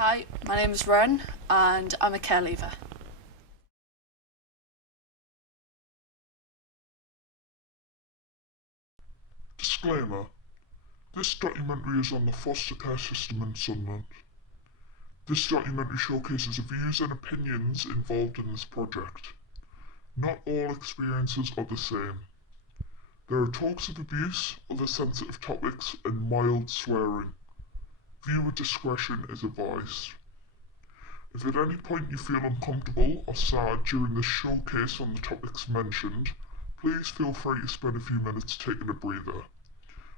Hi, my name is Ren and I'm a care leaver. Disclaimer: this documentary is on the foster care system in Sunderland. This documentary showcases the views and opinions involved in this project. Not all experiences are the same. There are talks of abuse, other sensitive topics, and mild swearing. Viewer discretion is advised. If at any point you feel uncomfortable or sad during the showcase on the topics mentioned, please feel free to spend a few minutes taking a breather.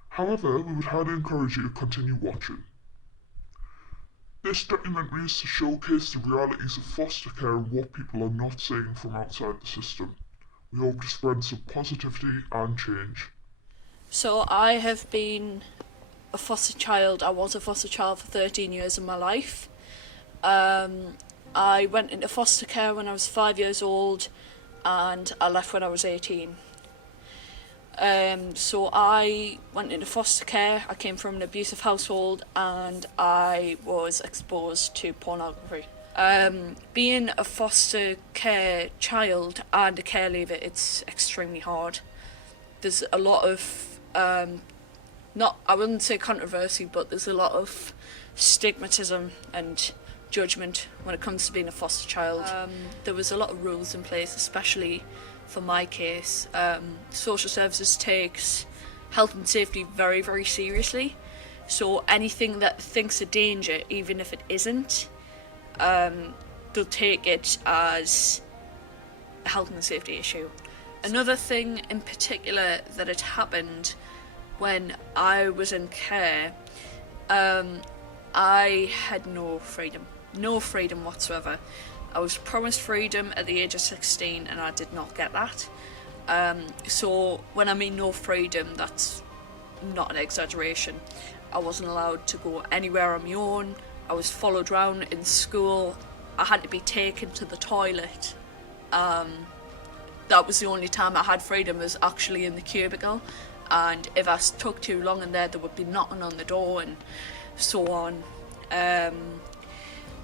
However, we would highly encourage you to continue watching. This documentary is to showcase the realities of foster care and what people are not seeing from outside the system. We hope to spread some positivity and change. So I have been a foster child. I was a foster child for 13 years of my life. I went into foster care when I was 5 years old and I left when I was 18. So I went into foster care. I came from an abusive household and I was exposed to pornography. Being a foster care child and a care leaver, it's extremely hard. There's a lot of, I wouldn't say controversy, but there's a lot of stigmatism and judgment when it comes to being a foster child. There was a lot of rules in place, especially for my case. Social services takes health and safety very, very seriously. So anything that thinks a danger, even if it isn't, they'll take it as a health and safety issue. Another thing in particular that had happened when I was in care, I had no freedom whatsoever. I was promised freedom at the age of 16 and I did not get that. So when I mean no freedom, that's not an exaggeration. I wasn't allowed to go anywhere on my own. I was followed around in school. I had to be taken to the toilet. That was the only time I had freedom, was actually in the cubicle. And if I took too long in there, there would be knocking on the door and so on.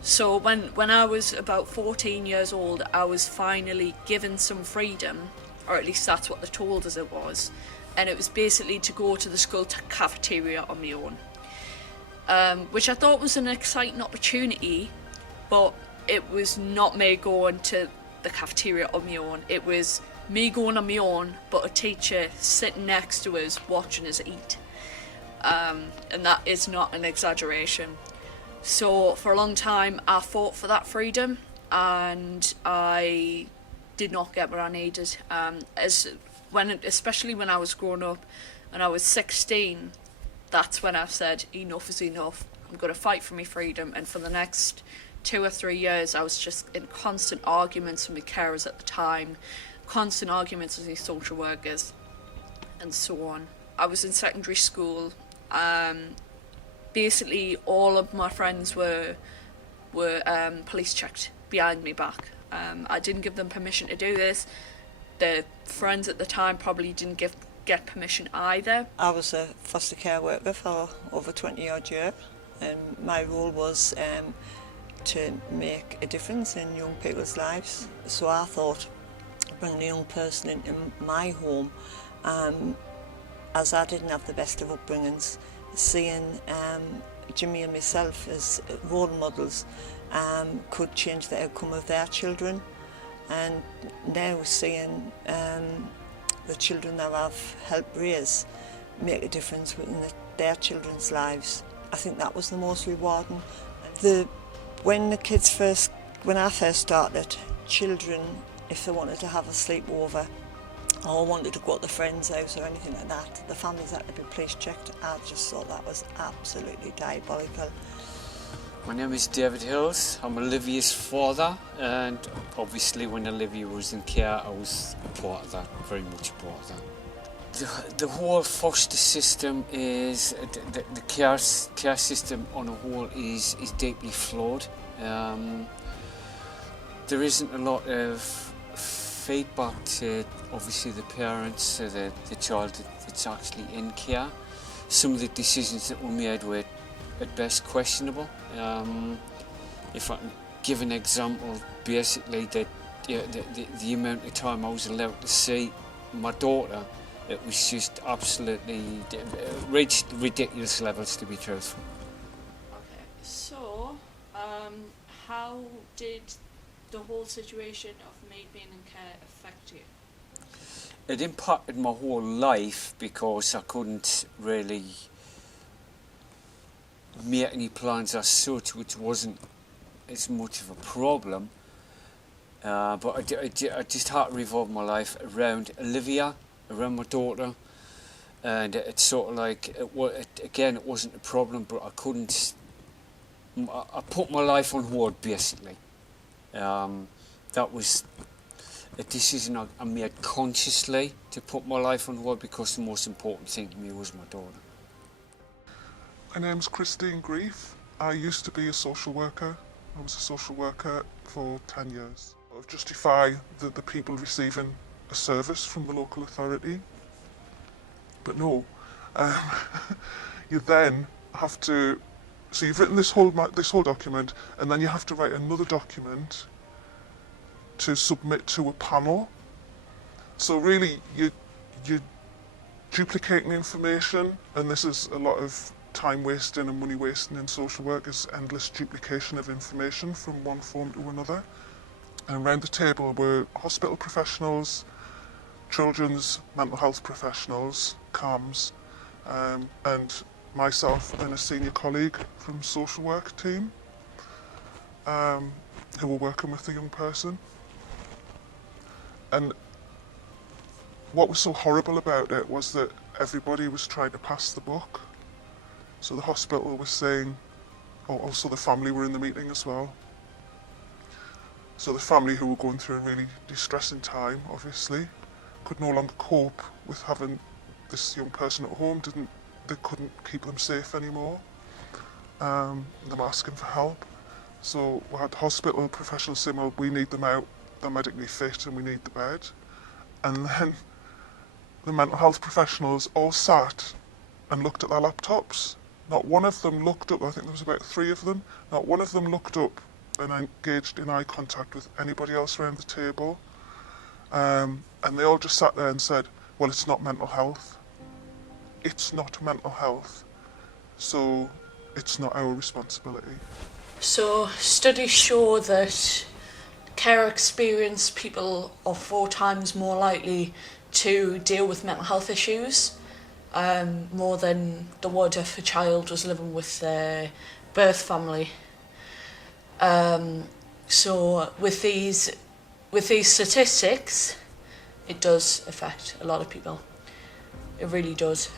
So when I was about 14 years old, I was finally given some freedom, or at least that's what they told us it was. And it was basically to go to the school cafeteria on my own, which I thought was an exciting opportunity, but it was not me going to the cafeteria on my own. It was me going on my own, but a teacher sitting next to us watching us eat. And that is not an exaggeration. So for a long time I fought for that freedom and I did not get what I needed. Especially when I was growing up and I was 16, that's when I said enough is enough. I'm going to fight for my freedom. And for the next 2 or 3 years I was just in constant arguments with my carers at the time, constant arguments with my social workers and so on. I was in secondary school. Basically all of my friends were police checked behind my back. I didn't give them permission to do this. The friends at the time probably didn't get permission either. I was a foster care worker for over 20 odd years, and my role was to make a difference in young people's lives. So I thought bringing a young person into my home, as I didn't have the best of upbringings, seeing Jimmy and myself as role models could change the outcome of their children. And now seeing the children that I've helped raise make a difference in their children's lives, I think that was the most rewarding. When I first started, children, if they wanted to have a sleepover or wanted to go to the friend's house or anything like that, the families had to be police checked. I just thought that was absolutely diabolical. My name is David Hills. I'm Olivia's father, and obviously when Olivia was in care I was part of that, very much part of that. The whole foster system is, the care system on a whole is deeply flawed. There isn't a lot of feedback to obviously the parents, the child that's actually in care. Some of the decisions that were made were at best questionable. If I can give an example, basically that the amount of time I was allowed to see my daughter, it was just absolutely reached ridiculous levels, to be truthful. Okay, so how did the whole situation of me being in care affect you? It impacted my whole life because I couldn't really make any plans as such, which wasn't as much of a problem. But I just had to revolve my life around Olivia, around my daughter, and it's sort of like, it wasn't a problem, but I couldn't, I put my life on hold, basically. That was a decision I made consciously to put my life on hold because the most important thing to me was my daughter. My name's Christine Grief. I used to be a social worker. I was a social worker for 10 years. I justify the people receiving a service from the local authority. But no, you then have to, so you've written this whole document, and then you have to write another document to submit to a panel. So really, you're duplicating information, and this is a lot of time wasting and money wasting in social work, is endless duplication of information from one form to another. And around the table were hospital professionals, children's mental health professionals, CAMS, and myself and a senior colleague from social work team who were working with the young person. And what was so horrible about it was that everybody was trying to pass the buck. So the hospital was saying, also the family were in the meeting as well. So the family, who were going through a really distressing time, obviously, could no longer cope with having this young person at home. They couldn't keep them safe anymore. Them asking for help. So we had hospital professionals saying, well, we need them out, they're medically fit and we need the bed. And then the mental health professionals all sat and looked at their laptops. Not one of them looked up, I think there was about 3 of them, not one of them looked up and engaged in eye contact with anybody else around the table. And they all just sat there and said, well, it's not mental health. It's not mental health, so it's not our responsibility. So studies show that care experienced people are 4 times more likely to deal with mental health issues, more than they would if a child was living with their birth family. So with these statistics, it does affect a lot of people. It really does.